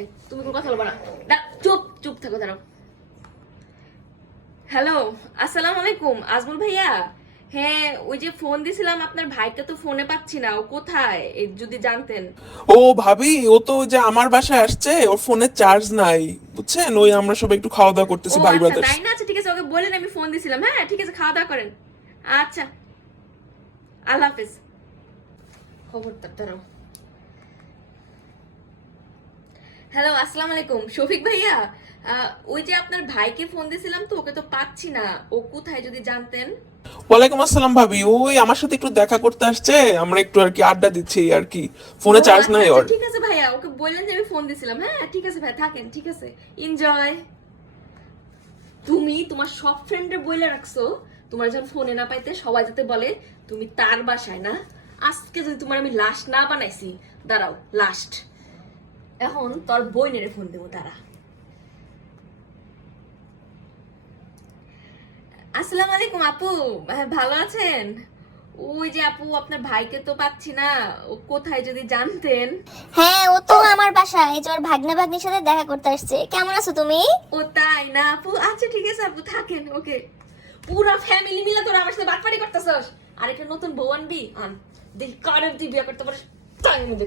এই তুমি কোনো কথা বলবা না, চুপ চুপ থাকো, দাঁড়াও। হ্যালো, আসসালামু আলাইকুম আজমল ভাইয়া। হ্যাঁ, ওই যে ফোন দিছিলাম আপনার ভাইকে তো ফোনে পাচ্ছি না, ও কোথায় যদি জানতেন। ও ভাবি, ও তো যে আমার বাসায় আসছে, ওর ফোনে চার্জ নাই বুঝছেন, ওই আমরা সব একটু খাওয়া দাওয়া ও করতেছি ভাই আচ্ছা, ব্রাদার্স। তাই না? আচ্ছা ঠিক আছে, ওকে বলেন আমি ফোন দিছিলাম। হ্যাঁ ঠিক আছে, খাওয়া দাওয়া করেন। আচ্ছা, আল্লাহ হাফেজ। খবরদার, দাঁড়াও। হ্যালো, আসসালামু আলাইকুম শফিক ভাইয়া। ওই যে আপনার ভাইকে ফোন দিছিলাম তো, ওকে তো পাচ্ছি না, ও কোথায় যদি জানতেন। ওয়ালাইকুম আসসালাম ভাবি, ওই আমার সাথে একটু দেখা করতে আসছে, আমরা একটু আর কি আড্ডা দিচ্ছি আর কি, ও ফোনে চার্জ আচ্ছা নাই আচ্ছা, ওর। ঠিক আছে ভাইয়া, ওকে বললেন যে আমি ফোন দিছিলাম। হ্যাঁ ঠিক আছে ভাই, থাকেন, ঠিক আছে, এনজয়। তুমি তোমার সব ফ্রেন্ডে বইলে রাখছো, তোমার যখন ফোনে না পাইতে সবাই যাতে বলে তুমি তার বাসায় না। আজকে যদি তোমার আমি লাস্ট না বানাইছি, দাঁড়াও, লাস্ট এখন তোর বইনেরে ফোন দেবো, তারা। আসসালামু আলাইকুম আপু, হ্যাঁ, ভালো আছেন? ওই যে আপু, আপনার ভাইকে তো পাচ্ছি না, ও কোথায় যদি জানতেন। হ্যাঁ, ও তো আমার বাসায়, এই যে ওর ভাগ্না ভাগ্নির সাথে দেখা করতে আসছে। কেমন আছো তুমি? ও তাই না আপু? আচ্ছা ঠিক আছে আপু, থাকেন। ওকে, পুরা ফ্যামিলি মিলে তোরা আমার সাথে বাটপাড়ি করতেছস। আর একটা নতুন বউ আনবি, আন, দেখি কারের তুই বিয়ে করতে পারিস তাই মধ্যে।